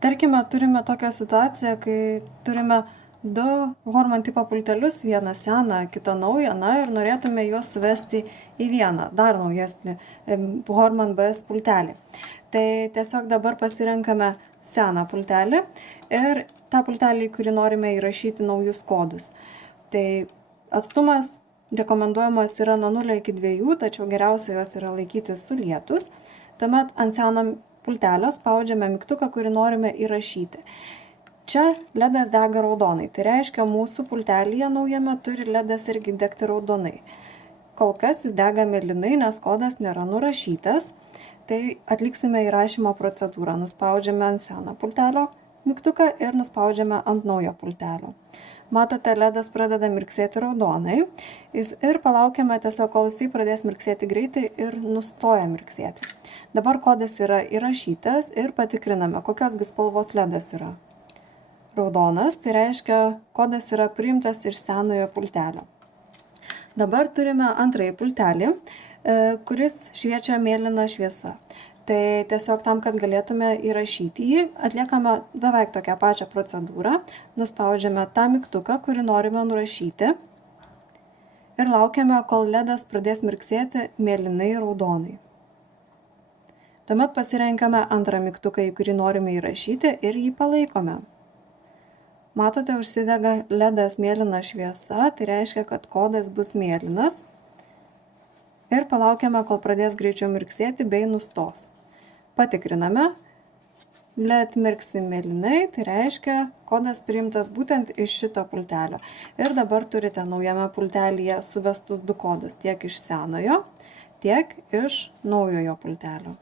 Tarkime, turime tokią situaciją, kai turime du Horman tipo pultelius, vieną seną, kitą naują, ir norėtume juos suvesti į vieną, dar naujesnį Horman BS pultelį. Tai tiesiog dabar pasirenkame seną pultelį ir tą pultelį, į kurį norime įrašyti naujus kodus. Tai atstumas rekomenduojamas yra nuo 0 iki 2, tačiau geriausia juos yra laikyti sulietus. Tuomet ant seno pultelio spaudžiame mygtuką, kurį norime įrašyti. Čia LEDas dega raudonai, tai reiškia mūsų pultelyje naujame turi LEDas irgi degti raudonai. Kol kas jis dega mėlynai, nes kodas nėra nurašytas, tai atliksime įrašymo procedūrą. Nuspaudžiame ant seno pultelio mygtuką ir nuspaudžiame ant naujo pultelio. Matote, LEDas pradeda mirksėti raudonai ir palaukiame tiesiog, kol jisai pradės mirksėti greitai ir nustoja mirksėti. Dabar kodas yra įrašytas ir patikriname, kokios spalvos LEDas yra. Raudonas, tai reiškia, kodas yra priimtas iš senojo pultelio. Dabar turime antrąjį pultelį, kuris šviečia mėlyna šviesa. Tai tiesiog tam, kad galėtume įrašyti jį, atliekame beveik tokią pačią procedūrą. Nuspaudžiame tą mygtuką, kurį norime nurašyti ir laukiame, kol LEDas pradės mirksėti mėlynai raudonai. Tuomet pasirenkame antrą mygtuką, į kurį norime įrašyti ir jį palaikome. Matote, užsidega LEDas mėlyna šviesa, tai reiškia, kad kodas bus mėlynas. Ir palaukiame, kol pradės greičiau mirksėti bei nustos. Patikriname, LED mirksi mėlynai, tai reiškia, kodas priimtas būtent iš šito pultelio. Ir dabar turite naujame pultelyje suvestus du kodus, tiek iš senojo, tiek iš naujojo pultelio.